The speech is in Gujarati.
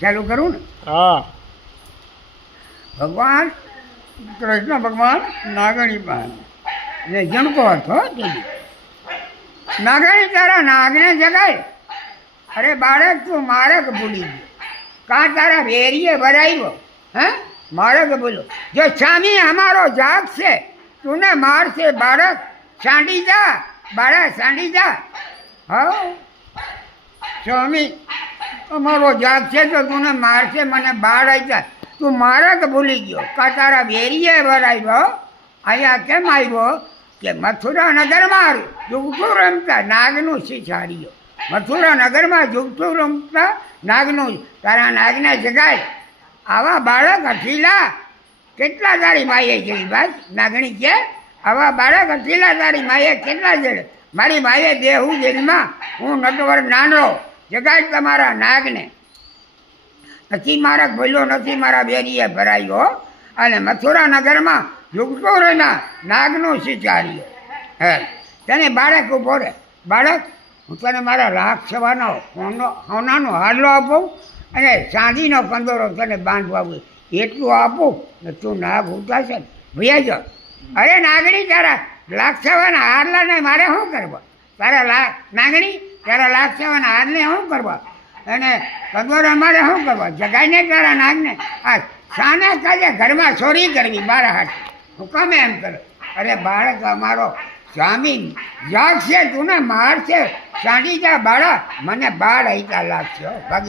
ચાલુ કરું ને? હા. ભગવાન કૃષ્ણ ભગવાન નાગણી પાન ને જણકો હતો નાગણી તારા નાગને જગાય. અરે બાળક તું મારક ભૂલી ગયો. કાં તારા વેરીએ ભરાયો? હે? મારક ભૂલો જો સ્વામી અમારો જાગ છે તું ને મારશે બાળક. સાંડી જા બાળક સાંડી જા. હો સ્વામી અમારો જાગ છે તો તું મારશે, મને બાળ આવી તું મારે કે ભૂલી ગયો. કા તારા વેરીએ ભરાયો અહીંયા કેમ આવ્યો કે મથુરા નગરમાં જુગતું રમતા નાગનું શિછાડ્યો મથુરા નગરમાં જુગતું રમતા નાગનું તારા નાગને જગાય. આવા બાળક અઠીલા. કેટલા તારી માએ જઈ ભાઈ નાગણી કે, આવા બાળક અઠીલા તારી માએ કેટલા જડે? મારી માએ દેહું જેલમાં. હું નટવર નાનો. જગાય તમારા નાગને. નથી મારા ભૂલ્યો નથી, મારા બેરીએ ભરાયો અને મથુરા નગરમાં યુગટોરના નાગનો શિકારીઓ હે તને બાળક ઊભો રહે બાળક, હું તને મારા રાખ સવાનો હોનાનો હારલો આપું અને ચાંદીનો કંદોરો તને બાંધવા એટલું આપું ને તું નાગ ઉતારશે ને ભૈયા જો. અરે નાગણી, તારા લાખ હારલા હાડલાને મારે શું કરવા? તારા લા, નાગણી તારા છે અને આજને શું કરવા? અને કંદોરા મારે શું કરવા? જગાઈને તારા નાગને આ સાને કાજે ઘરમાં ચોરી કરવી બાર હાથ. હુકમે એમ કરો? અરે બાળક અમારો સ્વામી જાગશે, તું ને મારશે. સાડી જા બાળા, મને બાળ અહીંતા લાગશે ભાગી.